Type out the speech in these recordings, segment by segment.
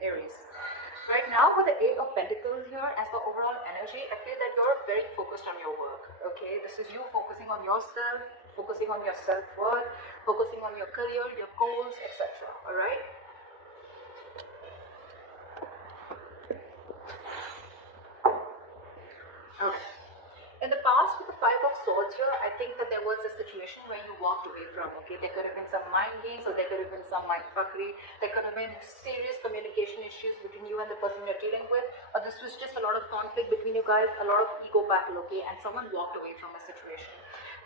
Aries. Right now, for the Eight of Pentacles here, as the overall energy, I feel that you're very focused on your work. Okay, this is you focusing on yourself, focusing on your self-worth, focusing on your career, your goals, etc. All right. Okay. In the past, with the Five of Swords here, I think that there was a situation where you walked away from, okay? There could have been some mind games, or there could have been some mind fuckery. There could have been serious communication issues between you and the person you're dealing with, or this was just a lot of conflict between you guys, a lot of ego battle, okay? And someone walked away from a situation.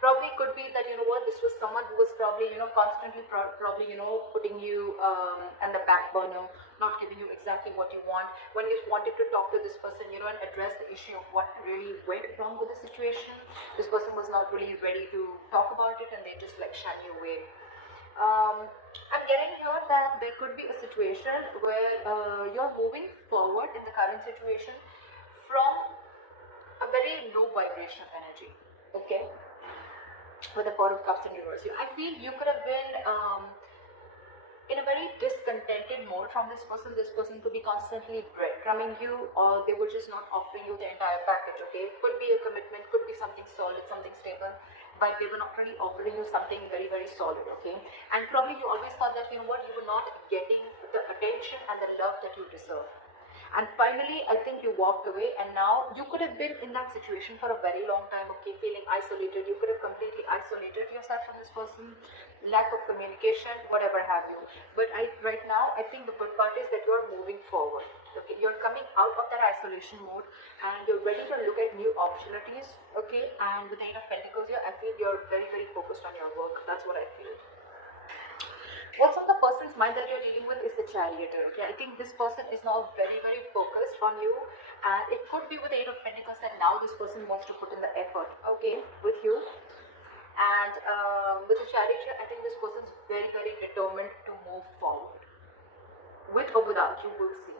Probably could be that, you know what, this was someone who was probably, you know, constantly probably, you know, putting you on the back burner, not giving you exactly what you want. When you wanted to talk to this person, you know, and address the issue of what really went wrong with the situation, this person was not really ready to talk about it, and they just like shy you away. I'm getting here that there could be a situation where you're moving forward in the current situation from a very low vibration energy, okay? With the Four of Cups in reverse, I feel you could have been in a very discontented mode from this person. This person could be constantly breadcrumbing you, or they were just not offering you the entire package, okay? Could be a commitment, could be something solid, something stable, but they were not really offering you something very, very solid, okay? And probably you always thought that, you know what, you were not getting the attention and the love that you deserve. And finally, I think you walked away, and now you could have been in that situation for a very long time, okay, feeling isolated. You could have completely isolated yourself from this person, lack of communication, whatever have you. But right now, I think the good part is that you're moving forward, okay? You're coming out of that isolation mode, and you're ready to look at new opportunities, okay? And with the Eight of Pentacles here, I feel you're very, very focused on your work. That's what I feel. What's on the person's mind that you're dealing with is the Chariot, okay? I think this person is now very, very focused on you, and it could be with the Eight of Pentacles that now this person wants to put in the effort, okay, with you. And with the Chariot, I think this person's very, very determined to move forward. With or without you, we'll see.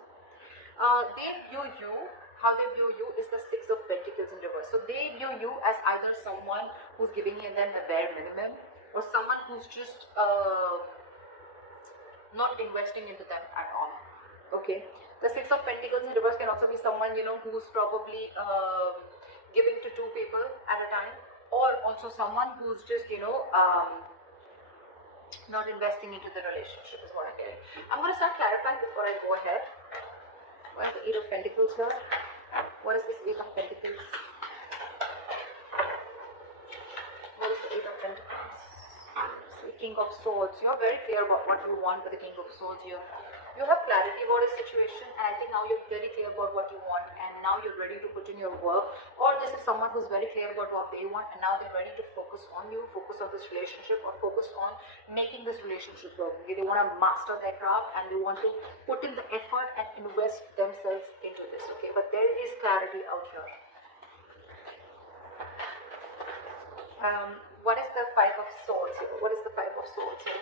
They view you, how they view you is the Six of Pentacles in reverse. So they view you as either someone who's giving them the bare minimum, or someone who's just not investing into them at all, okay? The Six of Pentacles in reverse can also be someone, you know, who's probably giving to two people at a time, or also someone who's just, you know, not investing into the relationship is what I'm getting. I'm going to start clarifying before I go ahead. What is the Eight of Pentacles here? What is this Eight of Pentacles? What is the Eight of Pentacles? King of Swords. You're very clear about what you want with the King of Swords here. You have clarity about a situation, and I think now you're very clear about what you want, and now you're ready to put in your work. Or this is someone who's very clear about what they want, and now they're ready to focus on you, focus on this relationship, or focus on making this relationship work. Okay? They want to master their craft, and they want to put in the effort and invest themselves into this. Okay, but there is clarity out here. What is the Five of Swords here? What is the Five of Swords here?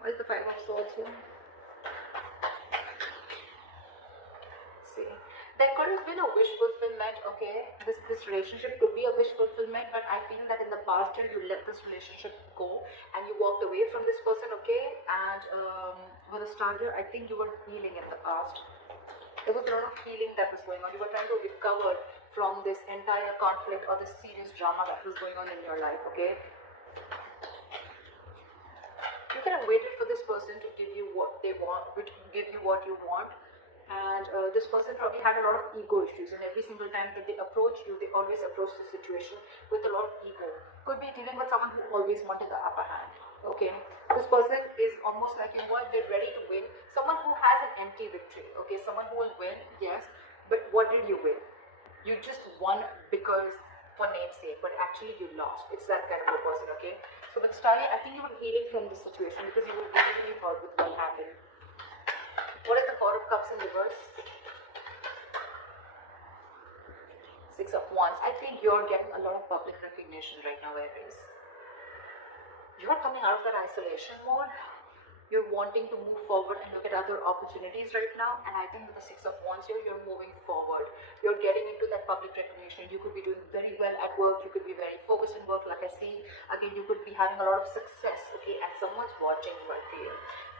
What is the Five of Swords here? See, there could have been a wish fulfillment, okay? This relationship could be a wish fulfillment, but I feel that in the past year you let this relationship go and you walked away from this person, okay? And with a Star here, I think you were healing in the past. There was a lot of healing that was going on. You were trying to recover from this entire conflict or this serious drama that was going on in your life, okay? You could have waited for this person to give you what they want, which give you what you want, and this person probably had a lot of ego issues, and every single time that they approach you, they always approach the situation with a lot of ego. Could be dealing with someone who always wanted the upper hand, okay? This person is almost like, you know what, they're ready to win. Someone who has an empty victory, okay? Someone who will win, yes, but what did you win? You just won because for namesake, but actually you lost. It's that kind of a person, okay? So with Starry, I think you were healing from this situation because you were really, really hurt with what happened. What is the Four of Cups in reverse? Six of Wands. I think you're getting a lot of public recognition right now, Aries. You're coming out of that isolation mode. You're wanting to move forward and look at other opportunities right now, and I think with the Six of Wands here, you're moving forward. You're getting into that public recognition. You could be doing very well at work. You could be very focused in work, like I see. Again, you could be having a lot of success, okay, and someone's watching you, I feel.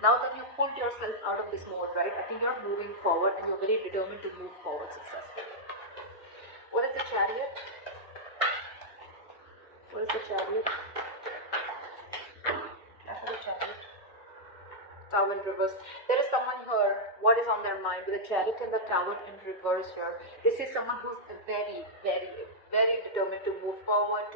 Now that you pulled yourself out of this mode, right, I think you're moving forward and you're very determined to move forward successfully. What is the Chariot? What is the Chariot? After the Chariot. Tower in reverse. There is someone here, what is on their mind with the Chariot and the Tower in reverse here. This is someone who's very, very, very determined to move forward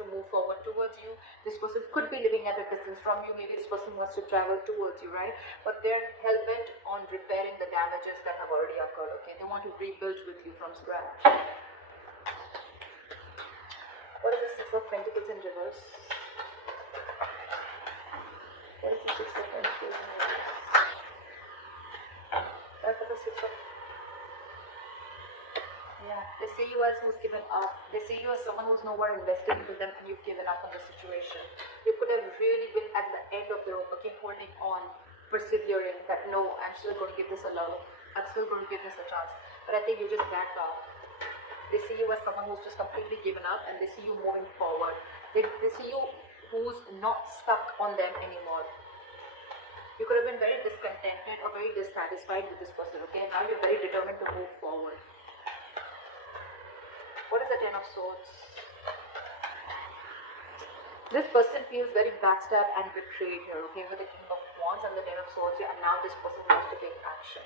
towards you. This person could be living at a distance from you. Maybe this person wants to travel towards you, right? But they're hell-bent on repairing the damages that have already occurred, okay? They want to rebuild with you from scratch. What is the Six of Pentacles in reverse? What is the Six of Pentacles in reverse? For the Six of... Yeah, they see you as who's given up. They see you as someone who's nowhere invested into them and you've given up on the situation. You could have really been at the end of the rope, okay, holding on, persevering, that no, I'm still going to give this a love. I'm still going to give this a chance. But I think you just back off. They see you as someone who's just completely given up and they see you moving forward. They see you who's not stuck on them anymore. You could have been very discontented or very dissatisfied with this person, okay? Now you're very determined to move forward. What is the Ten of Swords? This person feels very backstabbed and betrayed here, okay? With the King of Wands and the Ten of Swords here, and now this person wants to take action.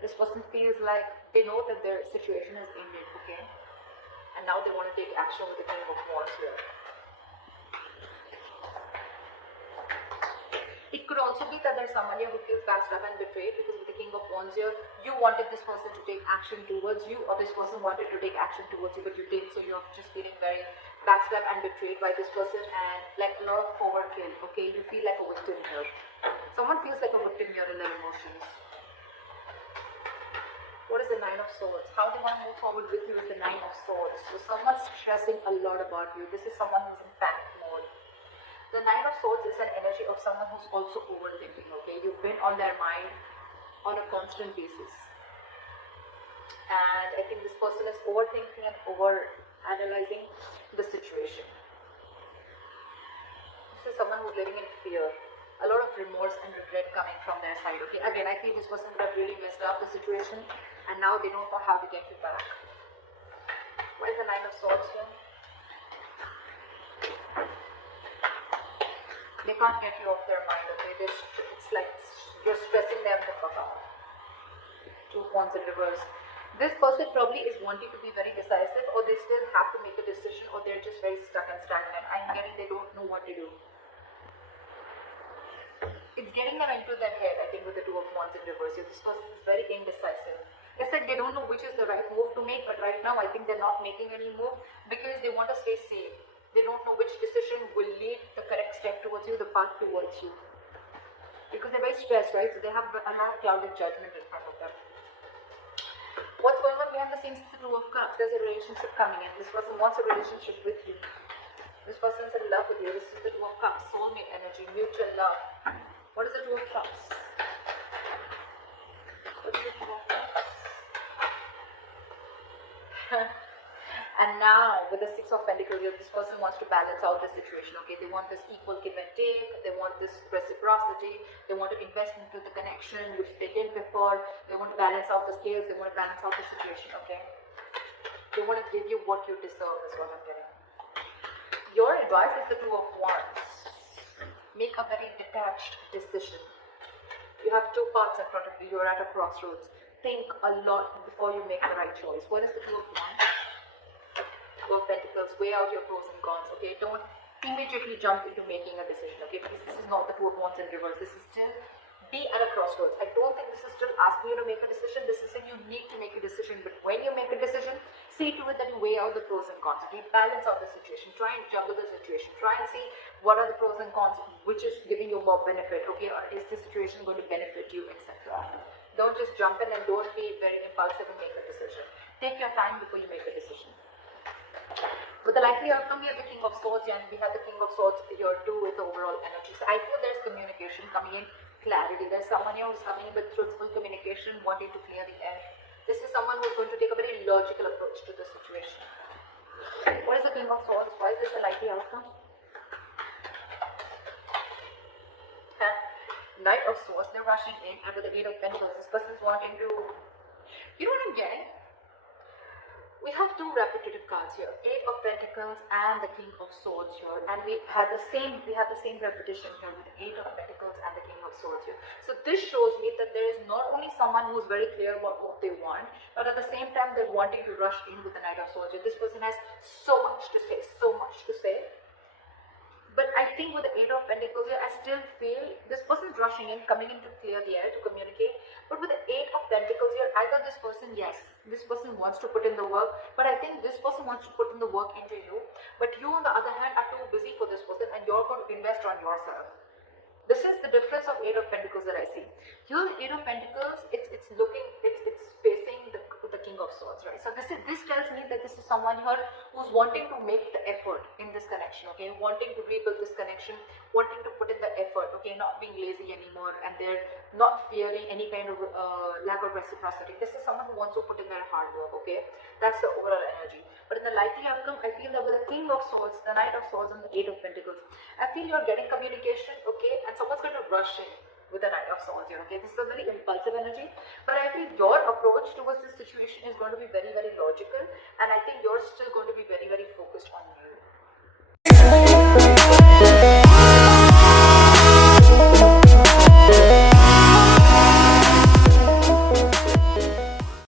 This person feels like they know that their situation has ended, okay? And now they want to take action with the King of Wands here. It could also be that there's someone here who feels backstabbed and betrayed because with the King of Wands here, you wanted this person to take action towards you or this person wanted to take action towards you but you didn't, so you're just feeling very backstabbed and betrayed by this person and like a lot of overkill, okay? You feel like a victim here. Someone feels like a victim here in their emotions. What is the Nine of Swords? How they want to move forward with you is the Nine of Swords. So someone's stressing a lot about you. This is someone who's in panic mode. The Nine of Swords is an energy of someone who's also overthinking, okay? You've been on their mind on a constant basis. And I think this person is overthinking and over-analyzing the situation. This is someone who's living in fear. A lot of remorse and regret coming from their side, okay? Again, I think this person could have really messed up the situation and now they don't know how to get you back. What is the Nine of Swords here? They can't get you off their mind, okay? It's like you're stressing them the fuck out. Two of Wands in reverse. This person probably is wanting to be very decisive or they still have to make a decision or they're just very stuck and stagnant. I'm getting they don't know what to do. It's getting them into their head, I think, with the Two of Wands in reverse. This person is very indecisive. It's like they don't know which is the right move to make, but right now I think they're not making any move because they want to stay safe. They don't know which decision will lead the correct step towards you, the path towards you. Because they're very stressed, right? So they have a lot of clouded judgment in front of them. What's going on behind the scenes is the Two of Cups. There's a relationship coming in. This person wants a relationship with you. This person's in love with you. This is the Two of Cups. Soulmate energy, mutual love. What is the Two of Cups? What is the Two of Cups? And now, with the Six of Pentacles, this person wants to balance out the situation, okay? They want this equal give and take, they want this reciprocity, they want to invest into the connection, which they did before, they want to balance out the scales, they want to balance out the situation, okay? They want to give you what you deserve, is what I'm getting. Your advice is the Two of Wands. Make a very detached decision. You have two paths in front of you, you're at a crossroads. Think a lot before you make the right choice. What is the Two of Wands? Two of Pentacles, weigh out your pros and cons, okay? Don't immediately jump into making a decision, okay? Because this is not the Two of Wands in reverse. This is still be at a crossroads. I don't think this is still asking you to make a decision. This is saying you need to make a decision. But when you make a decision, see to it that you weigh out the pros and cons, okay? Balance out the situation. Try and juggle the situation. Try and see what are the pros and cons, which is giving you more benefit, okay? Or is this situation going to benefit you, etc. Don't just jump in and don't be very impulsive and make a decision. Take your time before you make a decision. With the likely outcome, we have the King of Swords and we have the King of Swords here too with the overall energy. So I feel there's communication coming in, clarity. There's someone here who's coming in with truthful communication, wanting to clear the air. This is someone who's going to take a very logical approach to the situation. What is the King of Swords? Why is this a likely outcome? Knight of Swords, they're rushing in, and with the Eight of Pentacles, this person's wanting to, you know what I'm getting? We have two repetitive cards here, Eight of Pentacles and the King of Swords here, and we have the same repetition here with the Eight of Pentacles and the King of Swords here. So this shows me that there is not only someone who is very clear about what they want, but at the same time they're wanting to rush in with the Knight of Swords here. This person has so much to say, so much to say. But I think with the Eight of Pentacles here, I still feel this person is rushing in, coming in to clear the air, to communicate. But with the Eight of Pentacles here, either this person, yes, this person wants to put in the work, but I think this person wants to put in the work into you. But you, on the other hand, are too busy for this person, and you're going to invest on yourself. This is the difference of Eight of Pentacles that I see. Here, Eight of Pentacles, it's facing the King of Swords, right? So this tells me that this is someone here who's wanting to make the effort in this connection, okay? Wanting to rebuild this connection, wanting to put in the effort, okay? Not being lazy anymore, and they're not fearing any kind of lack of reciprocity. This is someone who wants to put in their hard work, okay? That's the overall energy. But in the likely outcome, I feel that with the King of Swords, the Knight of Swords, and the Eight of Pentacles, I feel you're getting communication, okay? And someone's going to rush in with the Knight of Swords here, okay? This is a very impulsive energy, but I feel your approach towards this situation is going to be very, very logical, and I think you're still going to be very